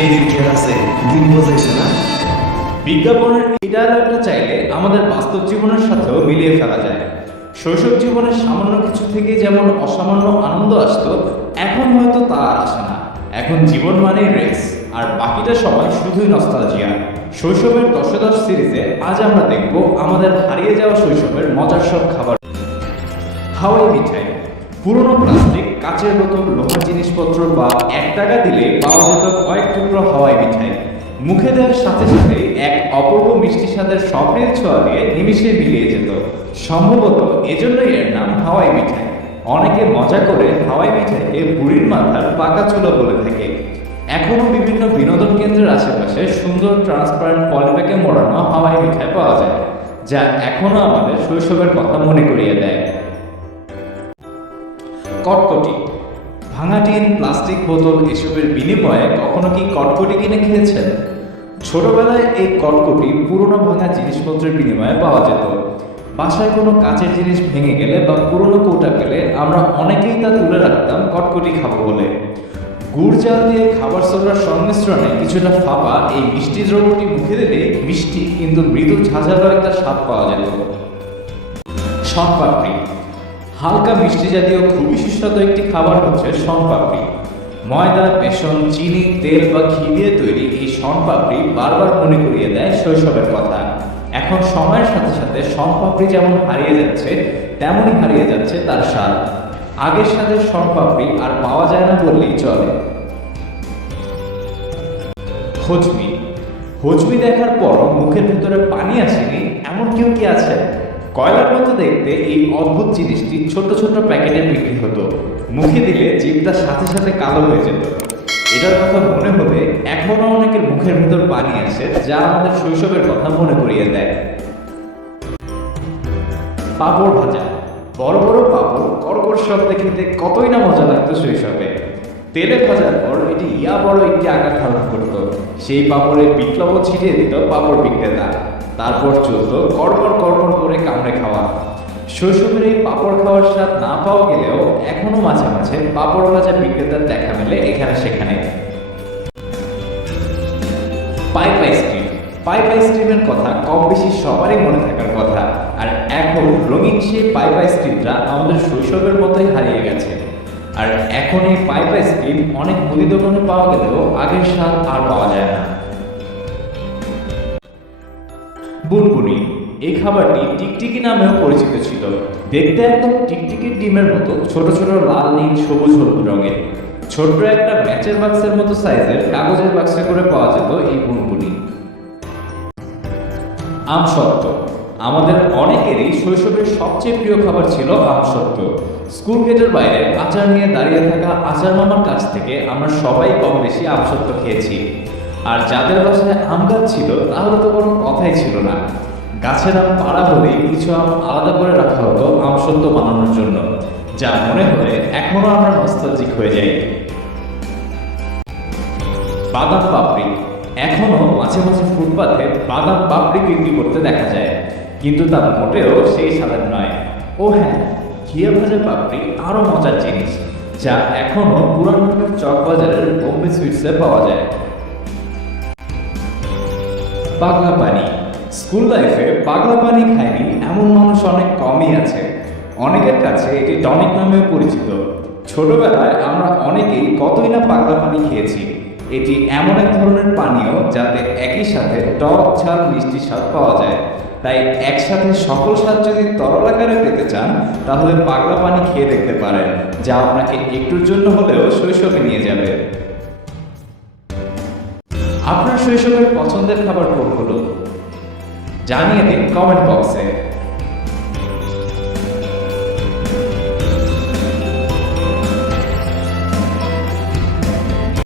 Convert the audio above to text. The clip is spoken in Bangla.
সেই দিন আছে, দিন বোঝাইছে না? বিজ্ঞাপনের এই চাইলে আমাদের বাস্তব জীবনের সাথেও মিলিয়ে ফেলা যায়। শৈশব জীবনের সামান্য কিছু থেকে যেমন অসামান্য আনন্দ আসতো, এখন হয়তো তা আর আসে না। এখন জীবন মানেই রেস, আর বাকিটা সময় শুধুই নস্টালজিয়া শৈশবের দশে দশ সিরিজে আজ আমরা দেখব আমাদের হারিয়ে যাওয়া শৈশবের মজার সব খাবার। হাওয়াই মিঠাই পুরনো প্লাস্টিক কাচের বোতল, লোহার জিনিসপত্র বা এক টাকা দিলে পাওয়া যেত টুকরো হাওয়াই মিঠাই। মুখে দেওয়ার সাথে সাথে এক অপূর্ব মিষ্টি স্বাদের স্বপ্নের ছোঁয়া দিয়ে নিমিশে মিলিয়ে যেত। সম্ভবত এজন্যই এর নাম হাওয়াই মিঠাই। অনেকে মজা করে হাওয়াই মিঠাইকে বুড়ির মাথার পাকা চুলো বলে থাকে। এখনও বিভিন্ন বিনোদন কেন্দ্রের আশেপাশে সুন্দর ট্রান্সপারেন্ট পলিপ্যাকে মোড়ানো হাওয়াই মিঠাই পাওয়া যায়, যা এখনও আমাদের শৈশবের কথা মনে করিয়ে দেয়। কটকটি ভাঙা টিন, প্লাস্টিক বোতল এসবের বিনিময়ে কখনো কি কটকটি কিনে খেয়েছেন? ছোটবেলায় এই কটকটি পুরনো ভাঙা জিনিসপত্রের বিনিময়ে পাওয়া যেত। বাসায় কোনো কাঁচের জিনিস ভেঙে গেলে বা পুরনো কৌটা পেলে আমরা অনেকেই তা তুলে রাখতাম কটকটি খাব বলে। গুড় চাল দিয়ে খাবার সোডার সংমিশ্রণে কিছুটা ফাঁপা এই মিষ্টি দ্রব্যটি মুখে দিলে মিষ্টি কিন্তু মৃদু ঝাঁঝালো একটা স্বাদ পাওয়া যেত। শনপাপড়ি হালকা মিষ্টি জাতীয়, খুবই সুস্বাদু একটি খাবার হচ্ছে শনপাপড়ি। ময়দা, বেসন, চিনি, তেল বা ঘি দিয়ে তৈরি এই শনপাপড়ি বারবার মনে করিয়ে দেয় শৈশবের কথা। এখন সময়ের সাথে সাথে শনপাপড়ি যেমন হারিয়ে যাচ্ছে, তেমনই হারিয়ে যাচ্ছে তার স্বাদ। আগের স্বাদের শনপাপড়ি আর পাওয়া যায় না বললেই চলে। হজমি। হজমি দেখার পর মুখের ভিতরে পানি আসেনি, এমন কেউ কি আছে? কয়লার মতো দেখতে এই অদ্ভুত জিনিসটি ছোট ছোট প্যাকেটে বিক্রি হতো। মুখে দিলে জিভটা সাথে সাথে কালো হয়ে যেত। এটার কথা মনে হলে এখনও অনেকের মুখের ভিতর পানি আসে, যা আমাদের শৈশবের কথা মনে করিয়ে দেয়। পাঁপড় ভাজা। বড় বড় পাঁপড় কড়কড় শব্দে খেতে কতই না মজা লাগতো শৈশবে। তেলে ভাজার পর এটি ইয়া বড় একটি আকার ধারণ করত। সেই পাঁপড়ে বিপ্লব ছিটিয়ে দিত পাঁপড় বিক্রেতা। তারপর চলতো কড়কড় কড়কড় করে কামড়ে খাওয়া। শৈশবের এই পাঁপড় খাওয়ার স্বাদ না পাওয়া গেলেও এখনও মাঝে মাঝে পাঁপড় ভাজা বিক্রেতার দেখা মেলে এখানে সেখানে। পাইপ আইসক্রিম পাইপ আইসক্রিমের কথা কম বেশি সবারই মনে থাকার কথা। আর এখন রঙিন সেই পাইপ আইসক্রিমটা আমাদের শৈশবের মতোই হারিয়ে গেছে। আর এখন এই পাইপ আইসক্রিম অনেক মুদি দোকানে পাওয়া গেলেও আগের স্বাদ আর পাওয়া যায় না। বুনবুনি। এই খাবারটি টিকটিকি নামেও পরিচিত ছিল। দেখতে একদম টিকটিকির ডিমের মতো, ছোট ছোট লাল, নীল, সবুজ, হলুদ রঙের। ছোট্ট একটা ম্যাচের বাক্সের মতো সাইজের কাগজের বাক্সে করে পাওয়া যেত এই বুনবুনি। আমসত্ত্ব আমাদের অনেকেরই শৈশবের সবচেয়ে প্রিয় খাবার ছিল আমসত্ত্ব স্কুল গেটের বাইরে আচার নিয়ে দাঁড়িয়ে থাকা আচার মামার কাছ থেকে আমরা সবাই কম বেশি আমসত্ত্ব খেয়েছি। আর যাদের বাসায় আম গাছ ছিল, তাহলে তো কোনো কথাই ছিল না। গাছের আম পাড়া হলেই কিছু আম আলাদা করে রাখা হতো আমসত্ত্ব বানানোর জন্য। যা মনে হলে এখনও আমরা নস্তালজিক হয়ে যাই। বাদাম পাপড়ি। এখনও মাঝে মাঝে ফুটপাথে বাদাম পাপড়ি বিক্রি করতে দেখা যায়। কিন্তু তা মোটেও সেই স্বাদের নয়। ও হ্যাঁ ঘিয়া ভাজা পাপড়ি আরও মজার জিনিস, যা এখনও পুরান চক বাজারের বোম্বে সুইটসে পাওয়া যায়। পাগলা পানি। স্কুল লাইফে পাগলা পানি খায়নি এমন মানুষ অনেক কমই আছে। অনেকের কাছে এটি টনিক নামেও পরিচিত। ছোটবেলায় আমরা অনেকেই কতই না পাগলা পানি খেয়েছি। এটি এমন এক ধরনের পানীয় যাতে একই সাথে টক, ঝাল, মিষ্টি স্বাদ পাওয়া যায়। তাই একসাথে সকল স্বাদ যদি তরল আকারে পেতে চান, তাহলে পাগলা পানি খেয়ে দেখতে পারেন, যা আপনাকে একটুর জন্য হলেও শৈশবে নিয়ে যাবে। আপনার শৈশবের পছন্দের খাবার কোনগুলো? জানিয়ে দিন কমেন্ট বক্সে